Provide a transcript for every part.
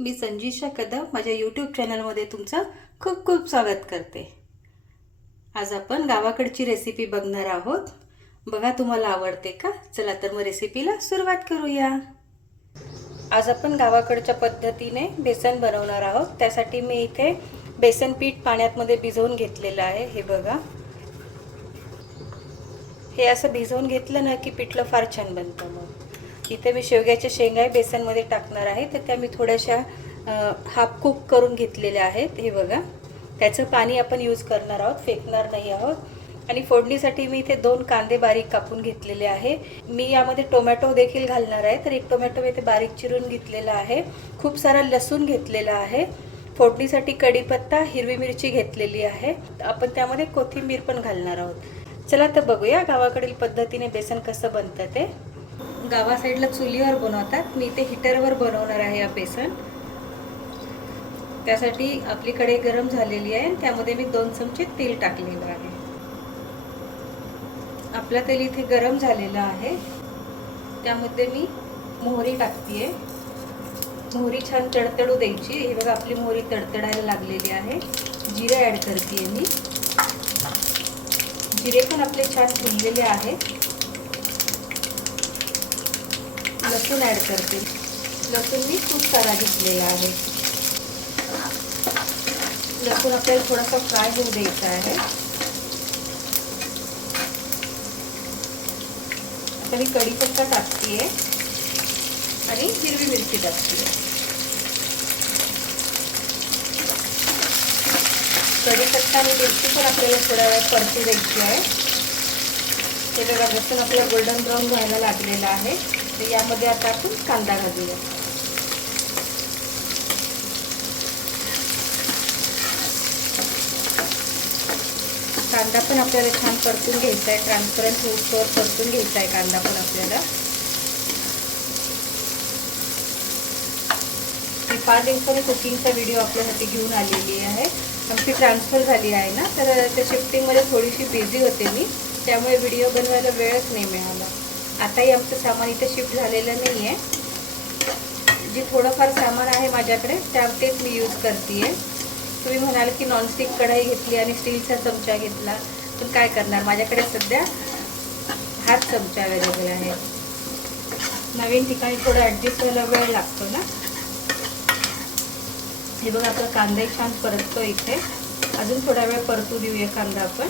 मी संजीशा कदम माझ्या यूट्यूब चॅनलमध्ये तुमचं खूप खूप स्वागत करते. आज आपण गावाकडची रेसिपी बघणार आहोत. बघा तुम्हाला आवडते का? चला तर मग रेसिपीला सुरुवात करूया. आज आपण गावाकडच्या पद्धतीने बेसन बनवणार आहोत. त्यासाठी मी इथे बेसन पीठ पाण्यामध्ये भिजवून घेतलेलं आहे. हे बघा. हे असं भिजवून घेतलं ना की पिठलं फार छान बनतं मग. इथे मी शेवग्याच्या शेंगाही बेसनमध्ये टाकणार आहे. तर त्या मी थोड्याशा हाफ कुक करून घेतलेल्या आहेत. हे बघा. त्याचं पाणी आपण यूज करणार आहोत. फेकणार नाही आहोत. आणि फोडणीसाठी मी इथे दोन कांदे बारीक कापून घेतलेले आहे. मी यामध्ये टोमॅटो देखील घालणार आहे. तर एक टोमॅटो मी इथे बारीक चिरून घेतलेला आहे. खूप सारा लसूण घेतलेला आहे. फोडणीसाठी कढीपत्ता हिरवी मिरची घेतलेली आहे. आपण त्यामध्ये कोथिंबीर पण घालणार आहोत. चला तर बघूया गावाकडील पद्धतीने बेसन कसं बनतं ते. गावा साईडला चुलीवर बनवतात. मी ते हिटरवर बनवणार आहे हा बेसन. त्यासाठी आपली कढई गरम झालेली आहे. त्यामध्ये मी दोन चमचे तेल टाकलेलं आहे. आपलं तेल इथे गरम झालेलं आहे. त्यामध्ये मी मोहरी टाकते मोहरी छान तडतडू द्यायची. हे बघा आपली मोहरी तडतडायला लागलेली आहे. जिरे ॲड करते मी. जिरे पण आपले छान फुललेले आहेत. लसूण ॲड करते. लसूण मी खूप सारा घेतलेला आहे. लसूण आपल्याला थोडासा फ्राय होऊ द्यायचा आहे. आता मी कढीपत्ता टाकते आणि हिरवी मिरची टाकते कढीपत्ता आणि मिरची पण आपल्याला थोड्या वेळ परतू द्यायची आहे. ते बघा लसूण आपल्याला गोल्डन ब्राऊन व्हायला लागलेला आहे. तर यामध्ये आता आपण कांदा घालूया. कांदा पण आपल्याला छान परतून घ्यायचा आहे ट्रान्सपरंट होऊसवर परतून घ्यायचा आहे कांदा पण आपल्याला. मी पाच दिवसाने कुकिंगचा व्हिडिओ आपल्यासाठी घेऊन आलेली आहे. आमची ट्रान्सफर झाली आहे ना तर त्या शिफ्टिंगमध्ये थोडीशी बिझी होते मी त्यामुळे व्हिडिओ बनवायला वेळच नाही मिळाला. आताही आमचं सामान इथे शिफ्ट झालेलं नाही आहे जे थोडंफार सामान आहे माझ्याकडे त्या तेच मी यूज करते आहे तुम्ही म्हणाल की नॉनस्टिक कढाई घेतली आणि स्टीलचा चमचा घेतला पण काय करणार? माझ्याकडे सध्या हाच चमचा अवेलेबल आहे. नवीन ठिकाणी थोडं ॲडजस्ट व्हायला वेळ लागतो ना? हे बघा आपला कांदाही छान परततो इथे. अजून थोडा वेळ परतू देऊया कांदा आपण.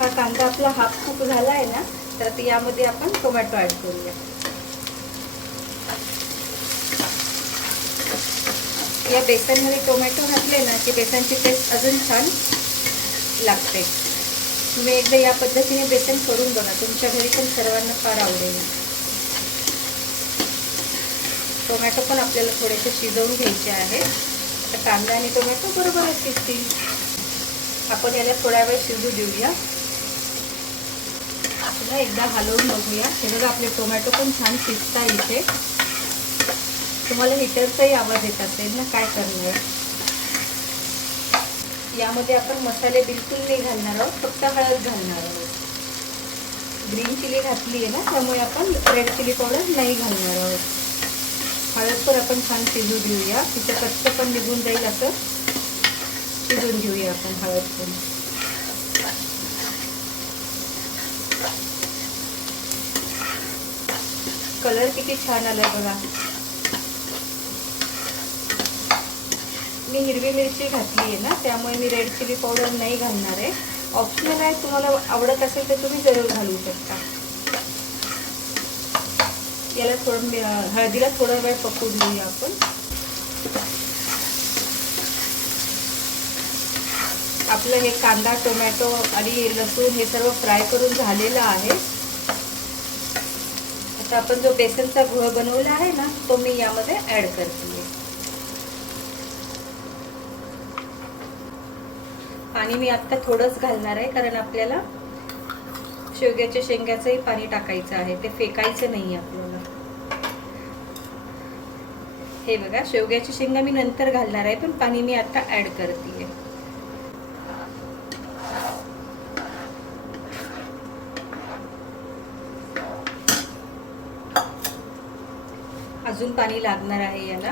हा कांदा आपला हाफ कूक झाला आहे ना? तर आता यामध्ये आपण टोमॅटो ॲड करूया. या बेसनमध्ये टोमॅटो घातले ना की बेसनची टेस्ट अजून छान लागते. तुम्ही एकदा या पद्धतीने बेसन करून बघा. तुमच्या घरी पण सर्वांना फार आवडेल. टोमॅटो पण आपल्याला थोडेसे शिजवून घ्यायचे आहे. तर कांदा आणि टोमॅटो बरोबरच शिजतील आपण याला थोडा वेळ शिजू देऊया. पुन्हा एकदा हलवून बघूया. हे बघा आपले टोमॅटो पण छान शिजता इथे. तुम्हाला हिटरचाही आवाज येत असेल ना काय करणार? यामध्ये आपण मसाले बिलकुल नाही घालणार आहोत फक्त हळद घालणार आहोत. ग्रीन चिली घातली आहे ना त्यामुळे आपण रेड चिली पावडर नाही घालणार आहोत. हळद पण आपण छान शिजू देऊया. तिचं कच्चं पण निघून जाईल असं. शिजून घेऊया आपण हळद पण. कलर किती छान आलाय बघा. मी हिरवी मिरची घातली आहे ना त्यामुळे मी रेड चिली पावडर नाही घालणार आहे. ऑप्शनल आहे तुम्हाला आवडत असेल तर तुम्ही जरूर घालू शकता. याला थोडं हळदीला थोडा वेळ पकवू देऊया आपण. आपलं हे कांदा टोमॅटो आणि लसूण हे सर्व फ्राय करून झालेलं आहे. आता आपण जो बेसनचा घोळ बनवला आहे ना तो मी यामध्ये ॲड करते. पाणी मी आत्ता थोडंच घालणार आहे कारण आपल्याला शेवग्याच्या शेंग्याचंही पाणी टाकायचं आहे. ते फेकायचं नाही आपल्याला. हे बघा शेवग्याची शेंगा मी नंतर घालणार आहे पण पाणी मी आता ऍड करते. अजून पाणी लागणार आहे याला.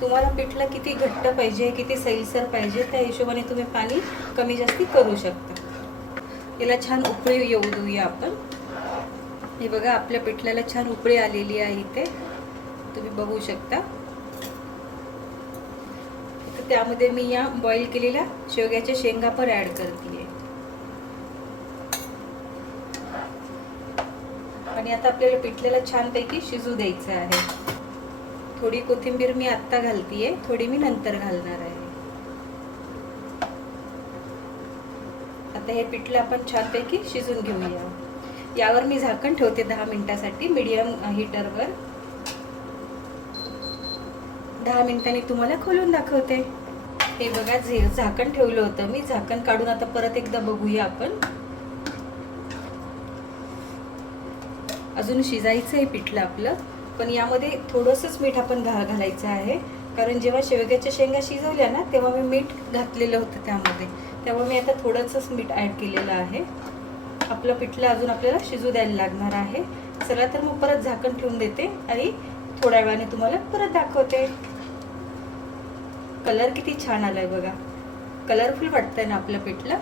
तुम्हाला पिठलं किती घट्ट पाहिजे किती सैलसर पाहिजे त्या हिशोबाने तुम्ही पाणी कमी जास्ती करू शकता. याला छान उकळी येऊ देऊया आपण. हे बघा आपल्या पिठल्याला छान उकळी आलेली आहे इथे. तुम्ही बघू शकता. त्यामध्ये मी या बॉईल केलेल्या शेवग्याच्या शेंगा पण ॲड करते आहे आणि आता आपल्याला पिठल्याला छानपैकी शिजू द्यायचं आहे. थोडी कोथिंबीर मी आत्ता घालतीये थोडी मी नंतर घालणार आहे. आता हे पिठलं आपण छानपैकी शिजून घेऊया. यावर मी झाकण ठेवते दहा मिनिटासाठी मीडियम हिटरवर दहा मिनिटांनी तुम्हाला खोलून दाखवते. हे बघा झे झाकण ठेवलं होतं मी. झाकण काढून आता परत एकदा बघूया आपण. अजून शिजायचं आहे पिठलं आपलं पण यामध्ये थोडंसंच मीठ आपण घा घालायचं आहे. कारण जेव्हा शेवग्याच्या शेंगा शिजवल्या ना तेव्हा मी मीठ घातलेलं होतं त्यामध्ये. तेव्हा मी आता थोडंसंच मीठ ॲड केलेलं आहे. आपलं पिठलं अजून आपल्याला शिजू द्यायला लागणार आहे. चला तर मग परत झाकण ठेवून देते आणि थोड्या वेळाने तुम्हाला परत दाखवते. कलर किती छान आलाय बघा. कलरफुल वाटतंय ना आपलं पिठलं?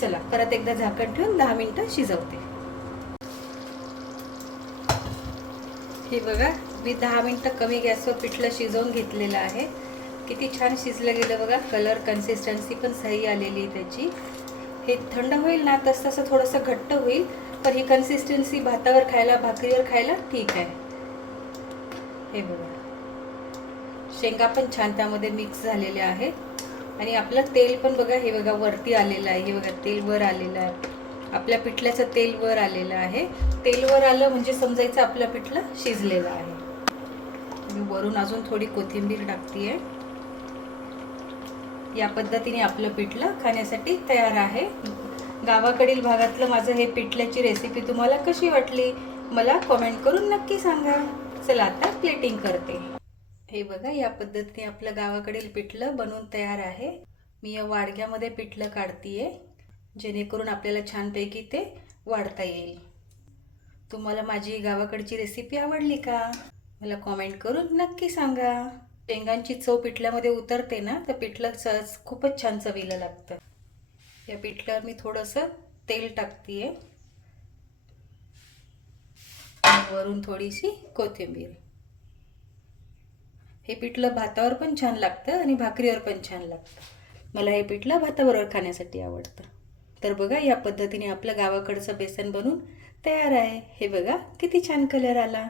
चला परत एकदा झाकण ठेवून दहा मिनटं शिजवते. हे बघा मी दहा मिनटं कमी गॅसवर पिठलं शिजवून घेतलेलं आहे. किती छान शिजलं गेलं बघा कलर कन्सिस्टन्सी पण सही आलेली आहे त्याची. हे थंड होईल ना तसं तसं थोडंसं घट्ट होईल पण ही कन्सिस्टन्सी भातावर खायला भाकरीवर खायला ठीक आहे. हे बघा. शेंगा पण छान त्यामध्ये मिक्स झालेल्या आहेत. आणि आपलं तेल पण बघा हे बघा वरती आलेलं आहे. हे बघा तेल वर आलेलं आहे. आपल्या पिठल्याचं तेल वर आलेलं आहे. तेल वर आलं म्हणजे समजायचं आपलं पिठलं शिजलेलं आहे. मी वरून अजून थोडी कोथिंबीर टाकते या पद्धतीने आपलं पिठलं खाण्यासाठी तयार आहे. गावाकडील भागातलं माझं हे पिठल्याची रेसिपी तुम्हाला कशी वाटली? मला कॉमेंट करून नक्की सांगा. चला आता प्लेटिंग करते. हे बघा या पद्धतीने आपलं गावाकडील पिठलं बनवून तयार आहे. मी या वाडग्यामध्ये पिठलं काढतीये. जेणेकरून आपल्याला छानपैकी ते वाढता येईल. तुम्हाला माझी गावाकडची रेसिपी आवडली का? मला कॉमेंट करून नक्की सांगा. शेंगांची चव पिठल्यामध्ये उतरते ना तर पिठलं सहज खूपच छान चवीला लागतं. या पिठल्यावर मी थोडंसं तेल टाकते वरून थोडीशी कोथिंबीर. हे पिठलं भातावर पण छान लागतं आणि भाकरीवर पण छान लागतं. मला हे पिठलं भाताबरोबर खाण्यासाठी आवडतं. तर बघा या पद्धतीने आपलं गावाकडचं बेसन बनून तयार आहे. हे बघा किती छान कलर आला.